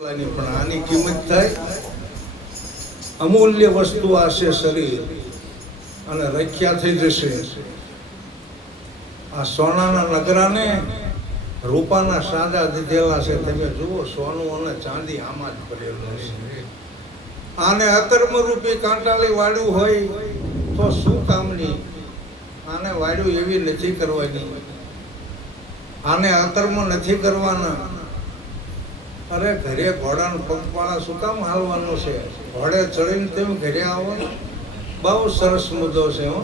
પણ આની કિંમત થાય અમૂલ્ય વસ્તુ આ છે શરીર અને રખ્યા થઈ જશે. આ સોનાના નગરાને રૂપાના સાદા દીધેલા છે. તમે જુઓ, સોનું અને ચાંદી આમાં જ ભરેલું છે. આને અકર્મ રૂપી કાંટાળી વાળ્યું હોય તો શું કામની? આને વાળ્યું એવી નથી કરવાની. આને અકર્મ નથી કરવાના. અરે ઘરે ઘોડાનું પગપાળા શું કામ હાલવાનું છે? ઘોડે ચડીને તમે ઘરે આવો ને, બહુ સરસ મુદ્દો છે. હો,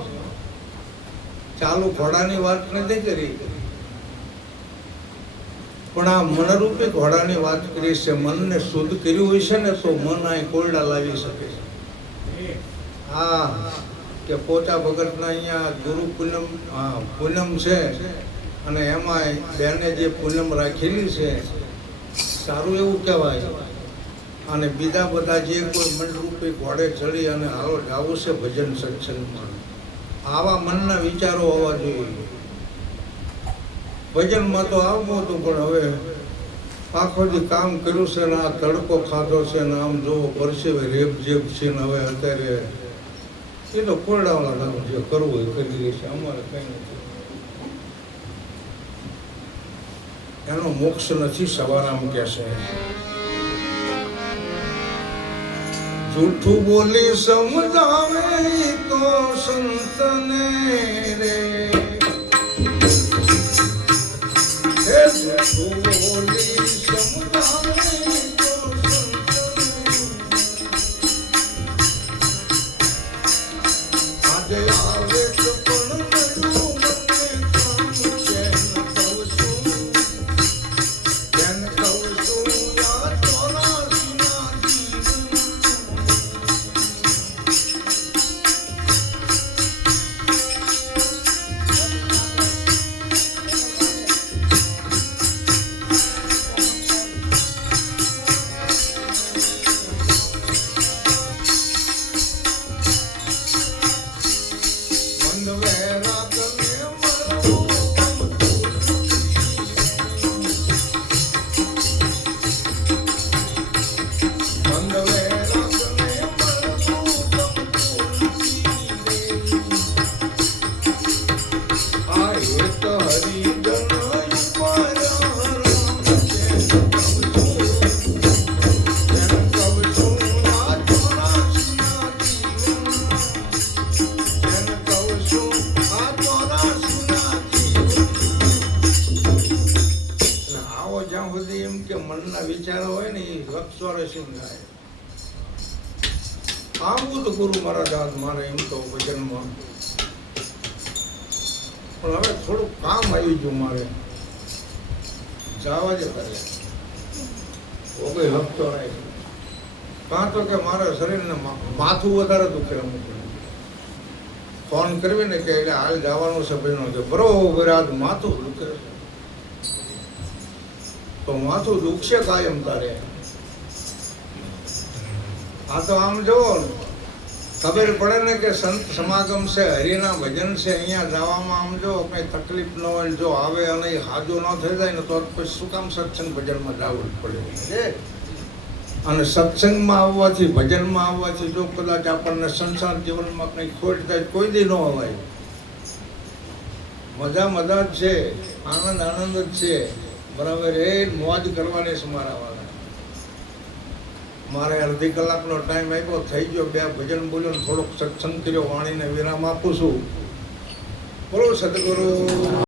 ચાલુ ઘોડાની વાત નથી કરી, પણ આ મનરૂપી ઘોડાની વાત કરી છે. મનને શુદ્ધ કર્યું હોય છે ને તો મન અહીં કોરડા લાવી શકે છે. હા, કે પોચા ભગતના અહીંયા ગુરુ પૂનમ છે અને એમાં બેને જે પૂનમ રાખેલી છે સારું એવું કહેવાય. અને બીજા બધા જે કોઈ મનરૂપી ઘોડે ચડી અને હાલો જાવું છે ભજન સત્સંગમાં, આવા મનના વિચારો હોવા જોઈએ. ભજનમાં તો આવવું હતું, પણ હવે આખો દી કામ કર્યું છે ને આ તડકો ખાધો છે ને આમ જોવો પરસેવે રેપ જેપ છે ને હવે અત્યારે એ તો કોરડાવાળા કામ જે કરવું એ કરી લે છે. અમારે કંઈ નથી, એનો મોક્ષ નથી. સવારામ કે છે જૂઠું બોલી સમજાવે તો સંતને રે, જૂઠું બોલી સમજાવે તો સંતને આજે આવે તો પણ મળ્યું મનના વિચારો હોય ને એ લક્ષવાળે શું થાય. આવું તો ગુરુ મહારાજ આજ મારે એમ તો ભજનમાં, પણ હવે થોડું કામ આવી ગયું મારે જવા જ કરે. કોઈ લખતો નહીં, કાં તો કે મારા શરીરને માથું વધારે દુખે. અમુક ફોન કરવી ને કે એટલે હાલ જવાનું છે ભાઈનો, કે બરોબર આજ માથું દુખે છે. તો માથું દુખશે કાયમ તારે. આ તો આમ જોવો ને ખબર પડે ને કે સંત સમાગમ છે, હરિના ભજન છે, અહીંયા જવામાં આમ જો કઈ તકલીફ ન હોય, જો આવે અને હાજો ન થઈ જાય ને તો પછી શું કામ સત્સંગ ભજનમાં જવું જ પડે. અને સત્સંગમાં આવવાથી, ભજનમાં આવવાથી જો કદાચ આપણને સંસાર જીવનમાં કંઈ ખોટ થાય કોઈ દી ન અવાય. મજા મજા જ છે, આનંદ આનંદ જ છે. બરાબર, એ મોજ કરવાની છે. મારા વાળા મારે અડધી કલાકનો ટાઈમ આપ્યો, થઈ ગયો. 2 ભજન બોલ્યો, થોડોક સત્સંગ કર્યો, વાણીને વિરામ આપું છું. બોલો સદગુરુ.